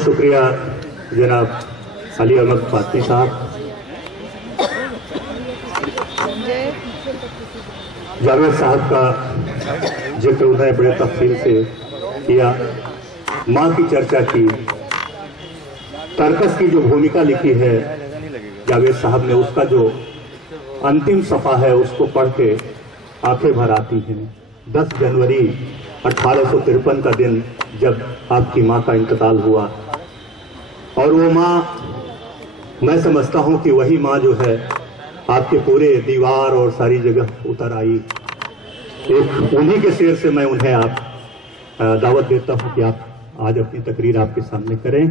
बहुत शुक्रिया जनाब अली अहमद फातमी साहब। जावेद साहब का जिक्र उन्होंने बड़े तफसील से किया, माँ की चर्चा की, तर्कस की जो भूमिका लिखी है जावेद साहब ने, उसका जो अंतिम सफ़ा है उसको पढ़ के आंखें भर आती हैं। 10 जनवरी 1853 का दिन जब आपकी माँ का इंतकाल हुआ, और वो माँ, मैं समझता हूँ कि वही माँ जो है आपके पूरे दीवार और सारी जगह उतर आई। एक उन्हीं के शेर से मैं उन्हें आप दावत देता हूँ कि आप आज अपनी तकरीर आपके सामने करें।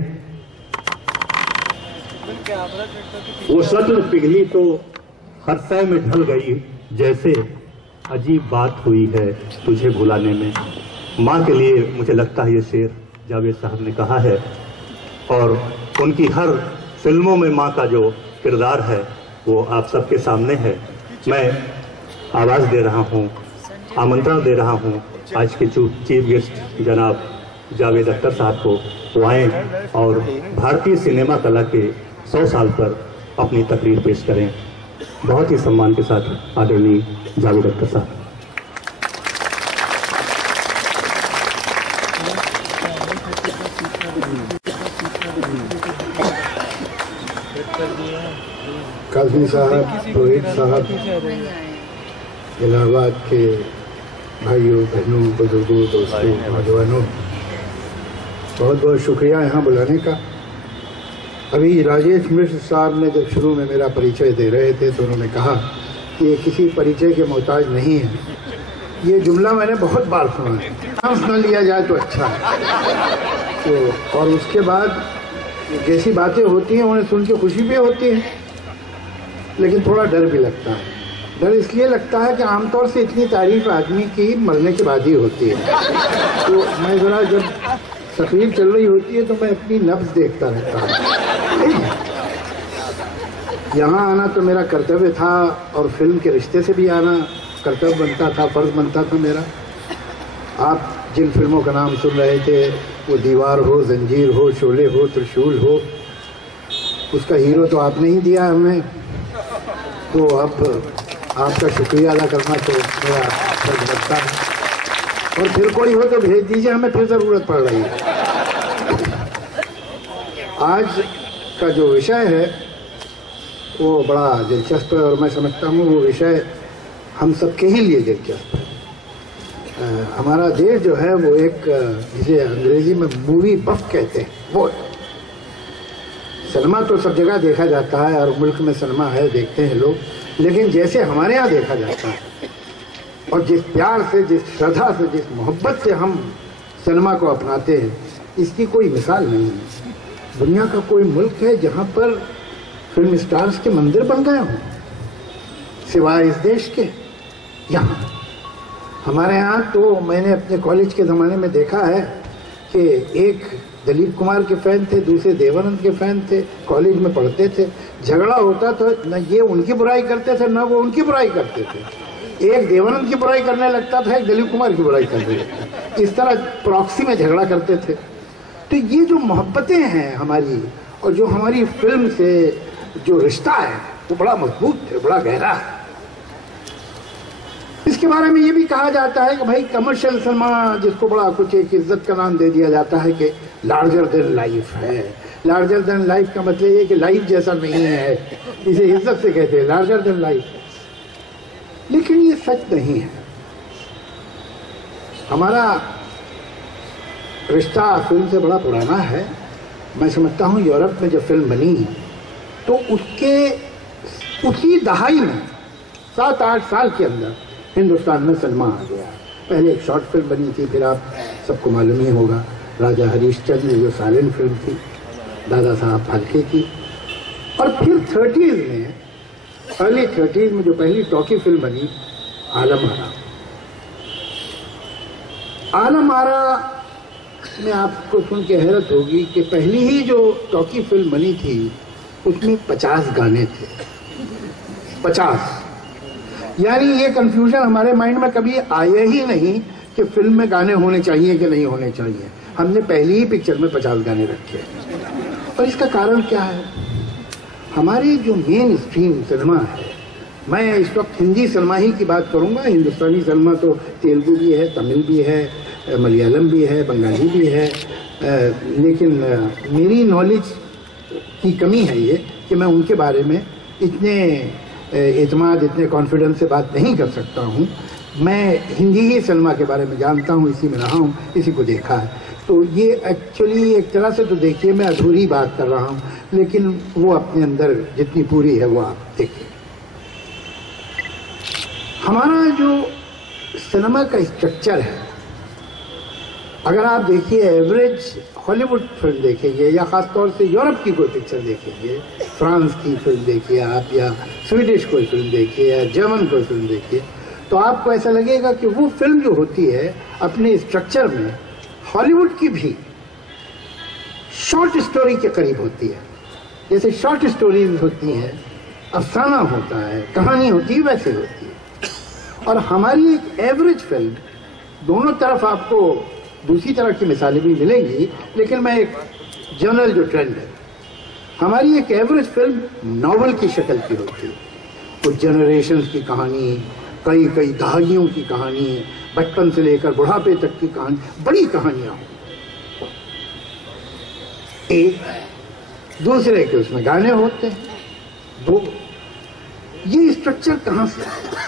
वो शत्रुन पिघली तो हर सह में ढल गई, जैसे अजीब बात हुई है तुझे भुलाने में। माँ के लिए मुझे लगता है ये शेर जावेद साहब ने कहा है, और उनकी हर फिल्मों में माँ का जो किरदार है वो आप सबके सामने है। मैं आवाज़ दे रहा हूँ, आमंत्रण दे रहा हूँ आज के चीफ गेस्ट जनाब जावेद अख्तर साहब को, वो आएँ और भारतीय सिनेमा कला के 100 साल पर अपनी तकरीर पेश करें। बहुत ही सम्मान के साथ आदरणीय जावेद अख्तर साहब। काज़मी साहब, रोहित साहब, इलाहाबाद के भाइयों बहनों बुजुर्गों दोस्तों नौजवानों, बहुत बहुत शुक्रिया यहाँ बुलाने का। अभी राजेश मिश्र साहब ने जब शुरू में मेरा परिचय दे रहे थे तो उन्होंने कहा कि ये किसी परिचय के मोहताज नहीं है। ये जुमला मैंने बहुत बार सुना है, नाम सुन लिया जाए तो अच्छा है। तो और उसके बाद जैसी बातें होती हैं उन्हें सुन के खुशी भी होती है, लेकिन थोड़ा डर भी लगता है। डर इसलिए लगता है कि आमतौर से इतनी तारीफ आदमी की मरने के बाद ही होती है। तो मैं ज़रा जब तकरीर चल रही होती है तो मैं अपनी नब्ज़ देखता रहता हूँ। यहाँ आना तो मेरा कर्तव्य था, और फिल्म के रिश्ते से भी आना कर्तव्य बनता था, फ़र्ज़ बनता था मेरा। आप जिन फिल्मों का नाम सुन रहे थे, वो दीवार हो, जंजीर हो, शोले हो, त्रिशूल हो, उसका हीरो तो आपने ही दिया हमें। तो अब आपका शुक्रिया अदा करना तो मेरा फर्ज बनता है। और फिर कोई हो तो भेज दीजिए, हमें फिर ज़रूरत पड़ रही है। आज का जो विषय है वो बड़ा दिलचस्प है, और मैं समझता हूँ वो विषय हम सबके ही लिए दिलचस्प है। हमारा देश जो है वो एक, जिसे अंग्रेजी में मूवी बफ कहते हैं, वो सिनेमा तो सब जगह देखा जाता है और मुल्क में सिनेमा है, देखते हैं लोग, लेकिन जैसे हमारे यहाँ देखा जाता है और जिस प्यार से, जिस श्रद्धा से, जिस मोहब्बत से हम सिनेमा को अपनाते हैं, इसकी कोई मिसाल नहीं है। दुनिया का कोई मुल्क है जहाँ पर फिल्म स्टार्स के मंदिर बन गए हों सिवाय इस देश के? यहाँ हमारे यहाँ तो मैंने अपने कॉलेज के ज़माने में देखा है कि एक दिलीप कुमार के फ़ैन थे, दूसरे देवानंद के फ़ैन थे, कॉलेज में पढ़ते थे, झगड़ा होता तो न ये उनकी बुराई करते थे न वो उनकी बुराई करते थे। एक देवानंद की बुराई करने लगता था, एक दिलीप कुमार की बुराई करने लगता था, इस तरह प्रॉक्सी में झगड़ा करते थे। तो ये जो मोहब्बतें हैं हमारी, और जो हमारी फिल्म से जो रिश्ता है वो बड़ा मजबूत है, बड़ा गहरा है। इसके बारे में ये भी कहा जाता है कि भाई कमर्शियल सिनेमा, जिसको बड़ा कुछ एक इज्जत का नाम दे दिया जाता है कि लार्जर देन लाइफ है। लार्जर देन लाइफ का मतलब ये कि लाइफ जैसा नहीं है, इसे इज्जत से कहते हैं, लार्जर देन लाइफ। लेकिन ये सच नहीं है। हमारा रिश्ता फिल्म से बड़ा पुराना है। मैं समझता हूँ यूरोप में जब फिल्म बनी तो उसी दहाई में 7-8 साल के अंदर हिंदुस्तान में सिनेमा आ गया। पहले एक शॉर्ट फिल्म बनी थी, फिर आप सबको मालूम ही होगा राजा हरीशचंद्र, जो साइलेंट फिल्म थी, दादा साहब फाल्के की। और फिर 30s में, अर्ली 30s में जो पहली टॉकी फिल्म बनी, आलम आरा। आलम आरा में आपको सुन के हैरत होगी कि पहली ही जो टॉकी फिल्म बनी थी उसमें 50 गाने थे। 50, यानी ये कंफ्यूजन हमारे माइंड में कभी आया ही नहीं कि फिल्म में गाने होने चाहिए कि नहीं होने चाहिए। हमने पहली ही पिक्चर में 50 गाने रखे हैं। और इसका कारण क्या है? हमारी जो मेन स्ट्रीम सिनेमा है, मैं इस वक्त हिंदी सिनेमा ही की बात करूंगा। हिंदुस्तानी सिनेमा तो तेलुगु भी है, तमिल भी है, मलयालम भी है, बंगाली भी है, लेकिन मेरी नॉलेज की कमी है ये कि मैं उनके बारे में इतने एतमाद, इतने कॉन्फिडेंस से बात नहीं कर सकता हूँ। मैं हिंदी ही सिनेमा के बारे में जानता हूँ, इसी में रहा हूँ, इसी को देखा है। तो ये एक्चुअली एक तरह से तो देखिए मैं अधूरी बात कर रहा हूँ, लेकिन वो अपने अंदर जितनी पूरी है वो आप देखिए। हमारा जो सिनेमा का स्ट्रक्चर है, अगर आप देखिए एवरेज हॉलीवुड फिल्म देखेंगे या ख़ासतौर से यूरोप की कोई पिक्चर देखेंगे, फ्रांस की फिल्म देखिए आप, या स्वीडिश कोई फिल्म देखिए, या जर्मन कोई फिल्म देखिए, तो आपको ऐसा लगेगा कि वो फिल्म जो होती है अपने स्ट्रक्चर में हॉलीवुड की भी शॉर्ट स्टोरी के करीब होती है। जैसे शॉर्ट स्टोरीज होती हैं, अफसाना होता है, कहानी होती है, वैसे होती है। और हमारी एक एवरेज फिल्म, दोनों तरफ आपको दूसरी तरह की मिसालें भी मिलेंगी, लेकिन मैं एक जनरल जो ट्रेंड है, हमारी एक एवरेज फिल्म नॉवल की शक्ल की होती है। कुछ जनरेशंस की कहानी, कई कई दहाइयों की कहानी, बचपन से लेकर बुढ़ापे तक की कहानी, बड़ी कहानियां हो। एक दूसरे के उसमें गाने होते हैं। दो, ये स्ट्रक्चर कहां से आया?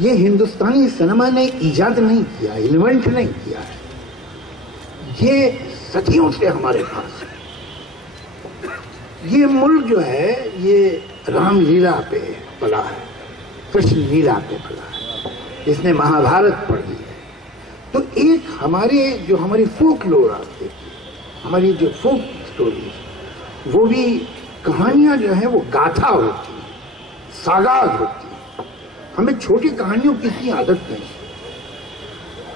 ये हिंदुस्तानी सिनेमा ने इजाद नहीं किया, इन्वेंट नहीं किया है, ये सदियों से हमारे पास है। ये मुल्क जो है ये रामलीला पे पला है, कृष्ण लीला पे पला है, इसने महाभारत पढ़ी है। तो एक हमारी फोक लोर आप देखिए, हमारी जो फोक स्टोरी, वो भी कहानियां जो है वो गाथा होती है, सागात होती है। हमें छोटी कहानियों की इतनी आदत नहीं,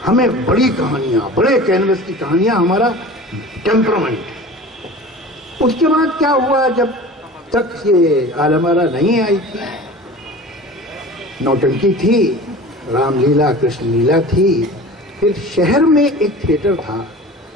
हमें बड़ी कहानियां, बड़े कैनवस की कहानियां हमारा टेम्परामेंट है। उसके बाद क्या हुआ, जब तक ये आलमारा नहीं आई थी, नौटंकी थी, रामलीला कृष्ण लीला थी। फिर शहर में एक थिएटर था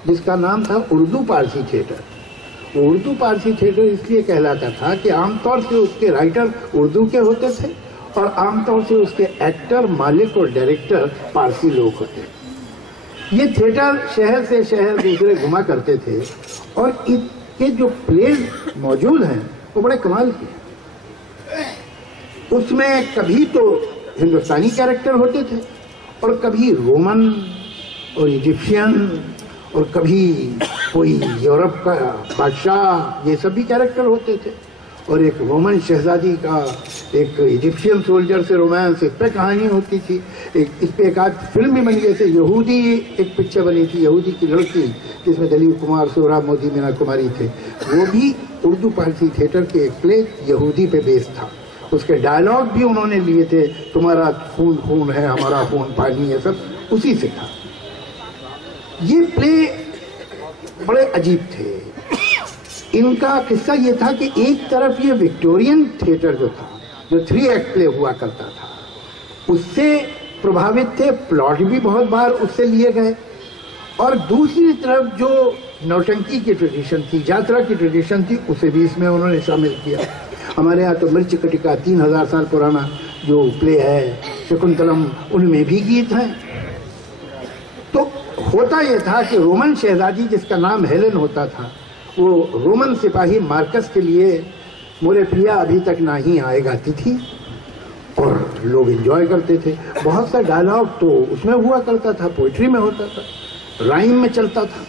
जिसका नाम था उर्दू पारसी थिएटर। उर्दू पारसी थिएटर इसलिए कहलाता था कि आमतौर से उसके राइटर उर्दू के होते थे और आमतौर से उसके एक्टर, मालिक और डायरेक्टर पारसी लोग होते थे। ये थिएटर शहर से शहर दूसरे घुमा करते थे और इसके जो प्लेज मौजूद हैं वो बड़े कमाल के। उसमें कभी तो हिंदुस्तानी कैरेक्टर होते थे और कभी रोमन और इजिप्शियन और कभी कोई यूरोप का बादशाह, ये सब भी कैरेक्टर होते थे। और एक रोमन शहजादी का एक इजिप्शियन सोल्जर से रोमांस, इस पे कहानी होती थी। इस पे एक आध फिल्म भी बनी, जैसे यहूदी एक पिक्चर बनी थी, यहूदी की लड़की, जिसमें दिलीप कुमार, सोहराब मोदी, मीना कुमारी थे। वो भी उर्दू पारसी थिएटर के एक प्ले यहूदी पे बेस्ड था। उसके डायलॉग भी उन्होंने लिए थे, तुम्हारा खून खून है, हमारा खून पानी, ये सब उसी से था। ये प्ले बड़े अजीब थे। इनका किस्सा ये था कि एक तरफ ये विक्टोरियन थिएटर जो था, जो 3 एक्ट प्ले हुआ करता था, उससे प्रभावित थे, प्लॉट भी बहुत बार उससे लिए गए। और दूसरी तरफ जो नौटंकी की ट्रेडिशन थी, यात्रा की ट्रेडिशन थी, उसे भी इसमें उन्होंने शामिल किया। हमारे यहाँ तो मिर्च कटिका 3000 साल पुराना जो प्ले है, शकुंतलम, उनमें भी गीत हैं। तो होता यह था कि रोमन शहजादी जिसका नाम हेलेन होता था, वो रोमन सिपाही मार्कस के लिए मोरे पिया अभी तक नहीं आए गाती थी और लोग एंजॉय करते थे। बहुत सा डायलॉग तो उसमें हुआ करता था, पोइट्री में होता था, राइम में चलता था।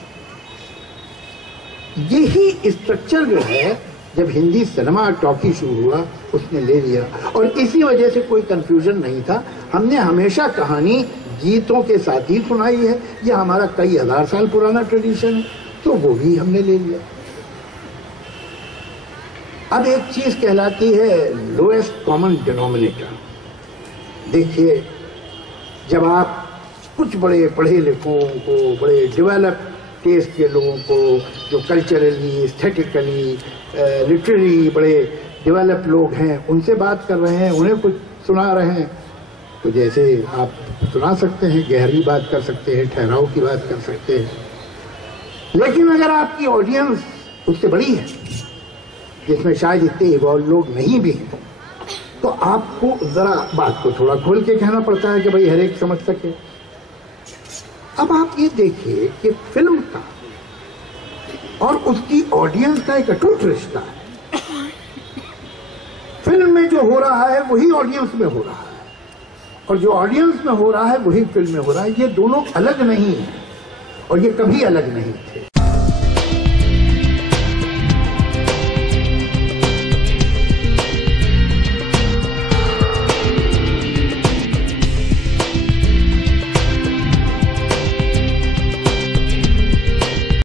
यही स्ट्रक्चर जो है जब हिंदी सिनेमा टॉकी शुरू हुआ उसने ले लिया और इसी वजह से कोई कंफ्यूजन नहीं था। हमने हमेशा कहानी गीतों के साथ ही सुनाई है, यह हमारा कई हजार साल पुराना ट्रेडिशन है, तो वो भी हमने ले लिया। अब एक चीज कहलाती है लोएस्ट कॉमन डिनोमिनेटर। देखिए, जब आप कुछ बड़े पढ़े लिखों को, बड़े डेवलप टेस्ट के लोगों को, जो कल्चरली, एस्थेटिकली, लिटरेरी बड़े डेवलप लोग हैं, उनसे बात कर रहे हैं, उन्हें कुछ सुना रहे हैं, तो जैसे आप सुना सकते हैं, गहरी बात कर सकते हैं, ठहराव की बात कर सकते हैं, लेकिन अगर आपकी ऑडियंस उससे बड़ी है, जिसमें शायद इतने इवॉल्व लोग नहीं भी हैं, तो आपको जरा बात को थोड़ा खोल के कहना पड़ता है कि भाई हर एक समझ सके। अब आप ये देखिए कि फिल्म का और उसकी ऑडियंस का एक अटूट रिश्ता है। फिल्म में जो हो रहा है वही ऑडियंस में हो रहा है, और जो ऑडियंस में हो रहा है वही फिल्म में हो रहा है। ये दोनों अलग नहीं है और ये कभी अलग नहीं थे।